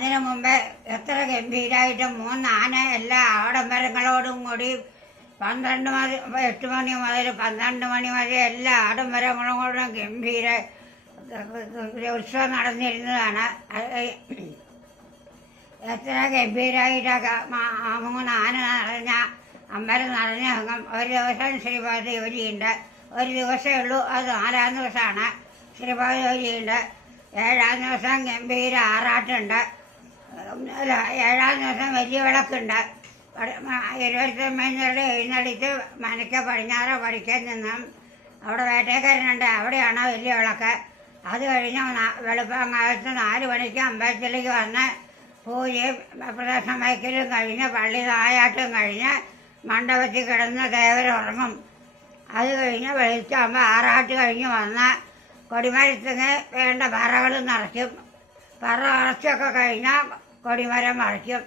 അതിനു മുമ്പേ എത്ര ഗംഭീരമായിട്ട് 3 ആന എല്ലാ ആഡംബരങ്ങളോടും കൂടി 8 മണി മുതൽ 12 മണി വരെ എല്ലാ ആഡംബരങ്ങളോടും ഗംഭീര ഉത്സവം നടന്നിരുന്നതാണ്. എത്ര ഗംഭീരമായിട്ടൊക്കെ 3 ആന നിറഞ്ഞ അമ്പലം നിറഞ്ഞ ഒരു ദിവസം ശ്രീപാദ ജോലിയുണ്ട്. ഒരു ദിവസമേ ഉള്ളൂ, അത് 4-ാം ദിവസമാണ് ശ്രീപാദ ജോലിയുണ്ട്. 7-ാം ദിവസം ഗംഭീര ആറാട്ടുണ്ട്. 7-ാം ദിവസം വലിയ വിളക്കുണ്ട്. 29 എഴുന്നള്ളിച്ച് മനയ്ക്ക് പടിഞ്ഞാറോ പടിക്കാൻ നിന്നും അവിടെ വേട്ടേക്കാരനുണ്ട്, അവിടെയാണ് വലിയ വിളക്ക്. അത് കഴിഞ്ഞ് വെളുപ്പാങ്കാലത്ത് 4 മണിക്ക് അമ്പലത്തിലേക്ക് വന്ന് പൂജയും പ്രദക്ഷിണം വയ്ക്കലും കഴിഞ്ഞ് പള്ളി തായാട്ടും കഴിഞ്ഞ് മണ്ഡപത്തിൽ കിടന്ന് ദേവരുറങ്ങും. അത് കഴിഞ്ഞ് വെളിച്ചാകുമ്പോൾ ആറാട്ട് കഴിഞ്ഞ് വന്ന് കൊടിമരത്തിന് വേണ്ട പറകൾ നിറയ്ക്കും. പറ നിറച്ചൊക്കെ കഴിഞ്ഞാൽ കൊടിമരം മറിക്കും.